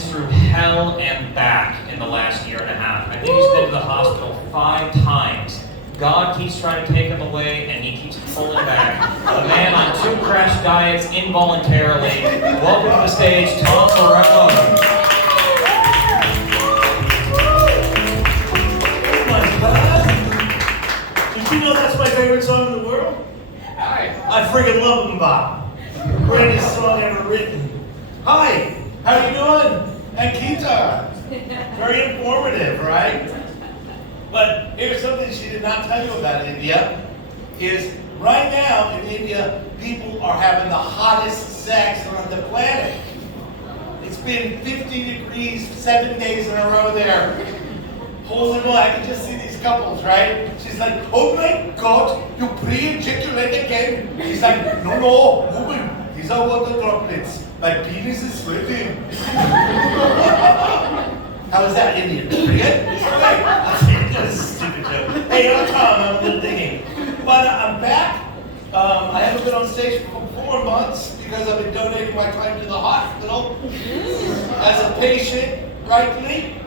through hell and back in the last year and a half. I think he's been to the hospital 5 times. God keeps trying to take him away, and he keeps pulling back. A man on 2 crash diets involuntarily. Welcome to the stage, Tom Borrillo. Oh my God! Did you know that's my favorite song in the world? I friggin' love him, Bob. Greatest song ever written. Hi, how you doing? Ankita. Very informative, right? But here's something she did not tell you about India, is right now in India, people are having the hottest sex on the planet. It's been 50 degrees 7 days in a row there. Holy moly, I can just see these couples, right? She's like, oh my God, you pre-ejaculate again. She's like, no, woman, these are water droplets. My penis is sweating. How is that, Indian? Pretty good? Okay. That's a stupid joke. Hey, I'm Tom, I'm a little digging. But I'm back. I haven't been on stage for 4 months because I've been donating my time to the hospital as a patient, rightly.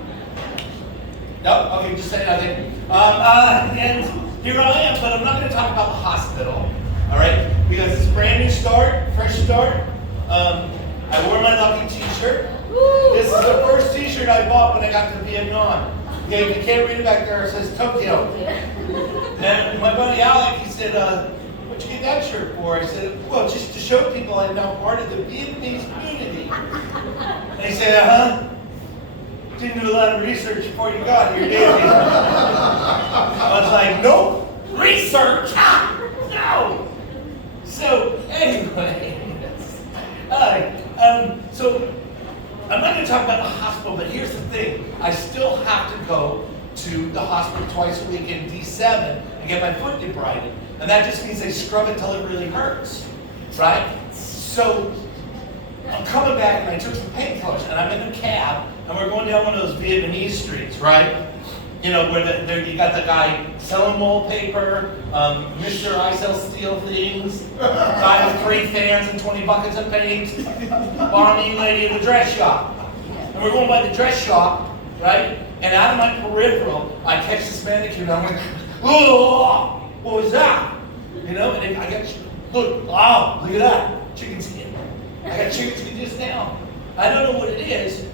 No? Okay, just say nothing. And here I am, but I'm not going to talk about the hospital, all right? Because it's a brand new start, fresh start. I wore my lucky t-shirt. This is the first t-shirt I bought when I got to Vietnam. Okay, you can't read it back there, it says Tokyo. And my buddy Alec, he said, what'd you get that shirt for? I said, well, just to show people I'm now part of the Vietnamese community. And he said, didn't do a lot of research before you got here, did you? I was like, nope, research? No! So, anyway, so I'm not going to talk about the hospital, but here's the thing. I still have to go to the hospital twice a week in D7 and get my foot debrided. And that just means they scrub it till it really hurts, right? So I'm coming back and I took some painkillers and I'm in a cab and we're going down one of those Vietnamese streets, right? You know, where you got the guy selling wallpaper, Mr. I sell steel things, guy with 3 fans and 20 buckets of paint, Barney lady in the dress shop. And we're going by the dress shop, right? And out of my peripheral, I catch this mannequin and I'm like, oh, what was that? You know, and I got, look at that, chicken skin. I got chicken skin just now. I don't know what it is.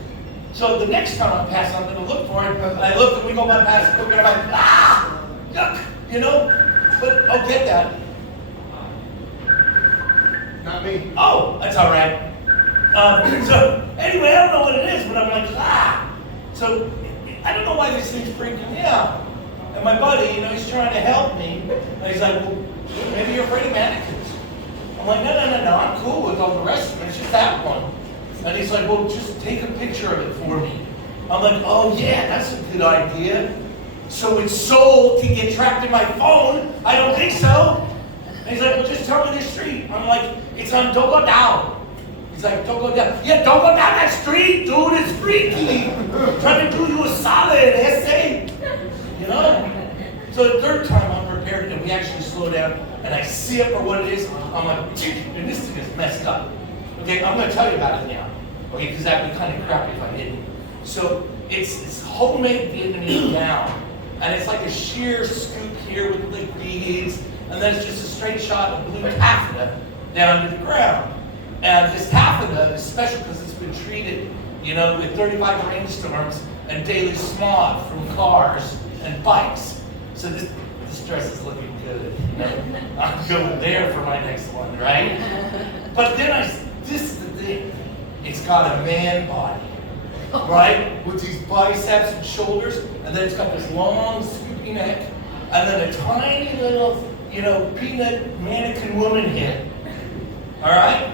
So the next time I pass, I'm going to look for it. And I look and we go by past the cooker and I'm like, yuck, you know? But I'll get that. Not me. Oh, that's all right. So anyway, I don't know what it is, but I'm like, So I don't know why this thing's freaking me out. And my buddy, you know, he's trying to help me. And he's like, well, maybe you're afraid of mannequins. I'm like, no, I'm cool with all the rest of it. It's just that one. And he's like, well, just take a picture of it for me. I'm like, oh yeah, that's a good idea. So its soul can get trapped in my phone? I don't think so. And he's like, well, just tell me the street. I'm like, it's on Don't Go Down. He's like, don't go down. Yeah, don't go down that street, dude, it's freaky. Trying to do you a solid essay. You know? So the third time I'm prepared and we actually slow down and I see it for what it is. I'm like, and this thing is messed up. Okay, I'm going to tell you about it now. Okay, because that'd be kind of crappy if I didn't. So it's homemade Vietnamese gown. And it's like a sheer scoop here with like beads. And then it's just a straight shot of blue taffeta down to the ground. And this taffeta is special because it's been treated, you know, with 35 rainstorms and daily smog from cars and bikes. So this dress is looking good. You know? I'm going there for my next one, right? But then this is the thing. It's got a man body, right? With these biceps and shoulders, and then it's got this long, scoopy neck, and then a tiny little, you know, peanut mannequin woman head. All right?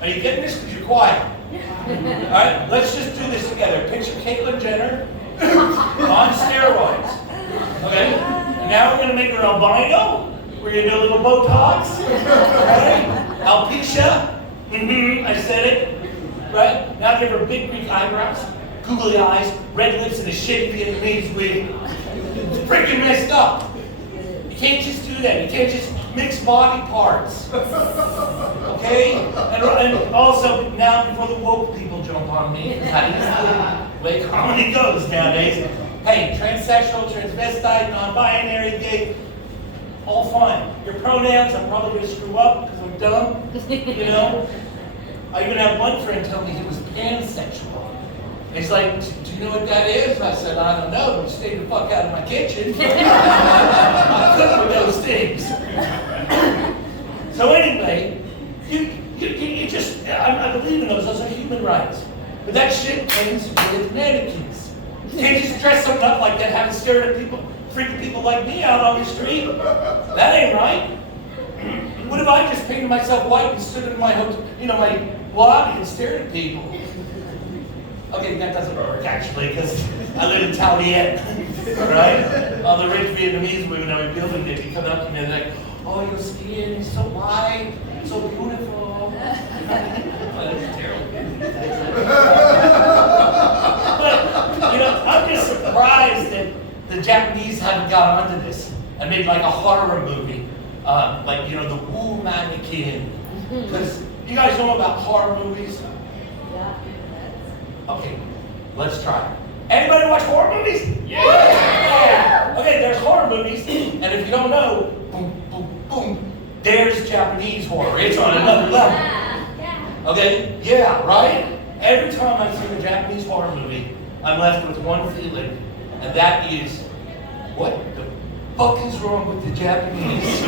Are you getting this? Because you're quiet. All right? Let's just do this together. Picture Caitlyn Jenner on steroids. Okay? And now we're going to make her albino. We're going to do a little Botox. Right? Alopecia. I said it. Right? Now give her big Greek eyebrows, googly eyes, red lips, and a shitty Vietnamese wig. It's freaking messed up. You can't just do that. You can't just mixed body parts. Okay? And also, now before the woke people jump on me, that is the way comedy goes nowadays. Hey, transsexual, transvestite, non-binary, gay, all fine. Your pronouns, I'm probably going to screw up because I'm dumb, you know? I even had one friend tell me he was pansexual. And he's like, do you know what that is? I said, I don't know, but stay the fuck out of my kitchen. I cook with those things. So anyway, you just, I believe in those are human rights. But that shit ends with mannequins. You can't just dress something up like that, having stared at people, freaking people like me out on the street. That ain't right. What if I just painted myself white and stood in my hotel, my lobby and stared at people? Okay, that doesn't work actually, because I live in Taliet, right? All the rich Vietnamese women in my building, they'd be coming up to me and they're like, oh, your skin is so white, so beautiful. That's terrible. But, I'm just surprised that the Japanese haven't got onto this and made like a horror movie, the Wu Mannequin. Because you guys know about horror movies? Okay, let's try it. Anybody watch horror movies? Yeah! Okay, there's horror movies, and if you don't know, boom, boom, boom, there's Japanese horror. It's on another level. Okay? Yeah, right? Every time I've seen a Japanese horror movie, I'm left with one feeling, and that is, what the fuck is wrong with the Japanese?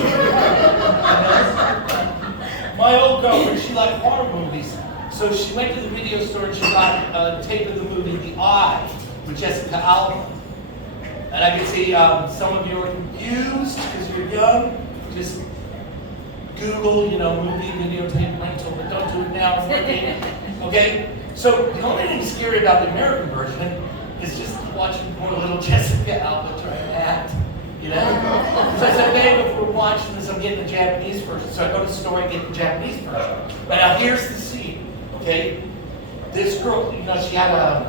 My old girlfriend, she liked horror movies. So she went to the video store and she got a tape of the movie The Eye with Jessica Alba. And I can see some of you are confused because you're young. Just Google, movie videotape rental, but don't do it now. Okay? So the only thing scary about the American version is just watching poor little Jessica Alba try to act. So I said, babe, if we're watching this, I'm getting the Japanese version. So I go to the store and get the Japanese version. But now here's the scene. Okay, this girl, she had eye.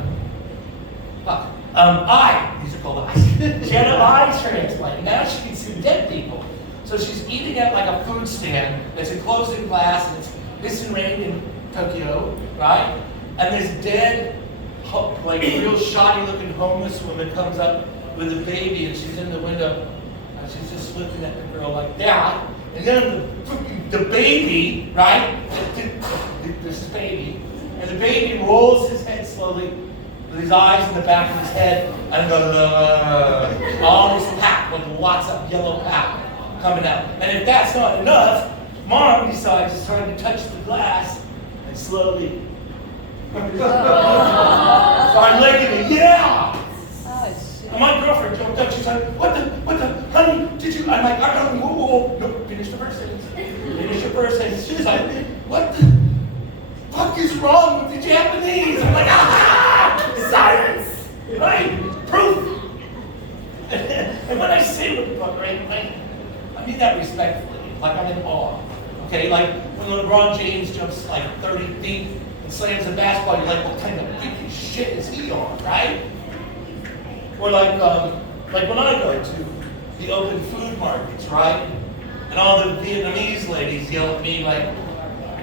These are called eyes. She had an eye transplant. Now she can see dead people. So she's eating at like a food stand that's enclosed in glass, and it's pissing rain in Tokyo, right? And this dead, real shoddy-looking homeless woman comes up with a baby, and she's in the window, and she's just looking at the girl like that. And then the baby, right? This baby, and the baby rolls his head slowly with his eyes in the back of his head, and goes, all this pap, like lots of yellow pap coming out. And if that's not enough, mom decides to start to touch the glass and slowly start licking it. Yeah! And my girlfriend jumped up. She's like, what the, honey, did you? I'm like, I don't know, whoa. No, finish the first sentence. Finish your first sentence. She's like, what the fuck is wrong with the Japanese? I'm like, science, right? Proof. And when I say what the fuck, right, I mean that respectfully. Like I'm in awe. Okay, like when LeBron James jumps like 30 feet and slams a basketball, you're like, what kind of freaky shit is he on, right? Or like when I go to the open food markets, right? And all the Vietnamese ladies yell at me like,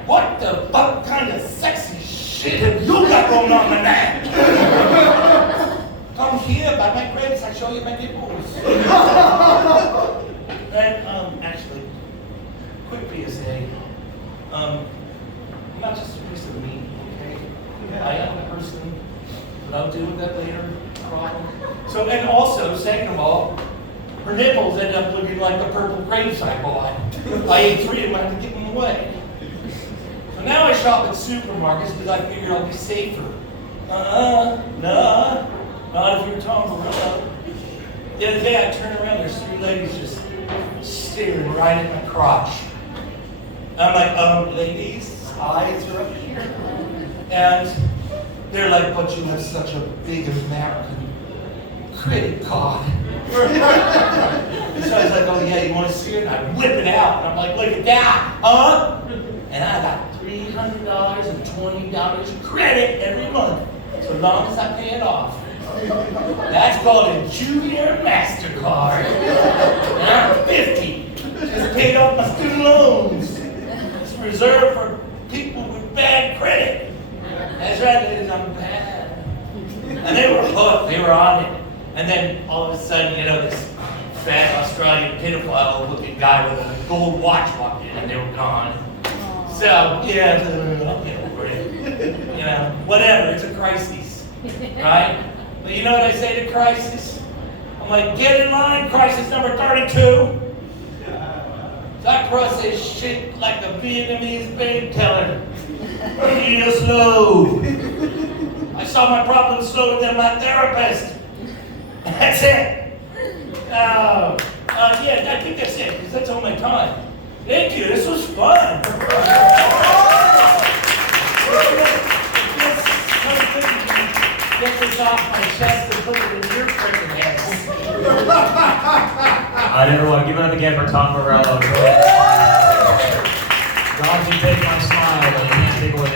what the fuck kind of sexy shit have you got going on tonight? Come here, by my grapes, I show you my nipples. And actually, quick PSA. I'm not just a piece of meat, okay? I am a person, but I'll deal with that later. Problem. So, and also, second of all, her nipples end up looking like the purple grapes I bought. I ate 3 of them, I had to give them away. So now I shop at supermarkets because I figure I'll be safer. Nah, not if you're Tom Borrillo. The other day I turn around, there's 3 ladies just staring right at my crotch. And I'm like, ladies, eyes are up here. And they're like, but you have such a big American credit card. So I was like, oh yeah, you want to see it? And I whip it out, and I'm like, look at that, huh? And I got $300 and $20 credit every month, so long as I pay it off. That's called a Junior MasterCard. And I'm 50. Just paid off my student loans. It's reserved for people with bad credit. That's right, ladies, I'm bad. And they were hooked, they were on it. And then all of a sudden, you know, this fat Australian pedophile looking guy with a gold watch walked in and they were gone. So, yeah, I'll get over it. You know, whatever, it's a crisis. Right? But you know what I say to crisis? I'm like, get in line, crisis number 32. So I cross this shit like a Vietnamese babe teller. Real slow. I saw my problem slower than my therapist. That's it. Yeah, I think that's it, because that's all my time. Thank you, this was fun. Get this off my chest and put it in your freaking heads. All right, everyone, give it up again for Tom Borrillo. God can take my smile, but he can't take away the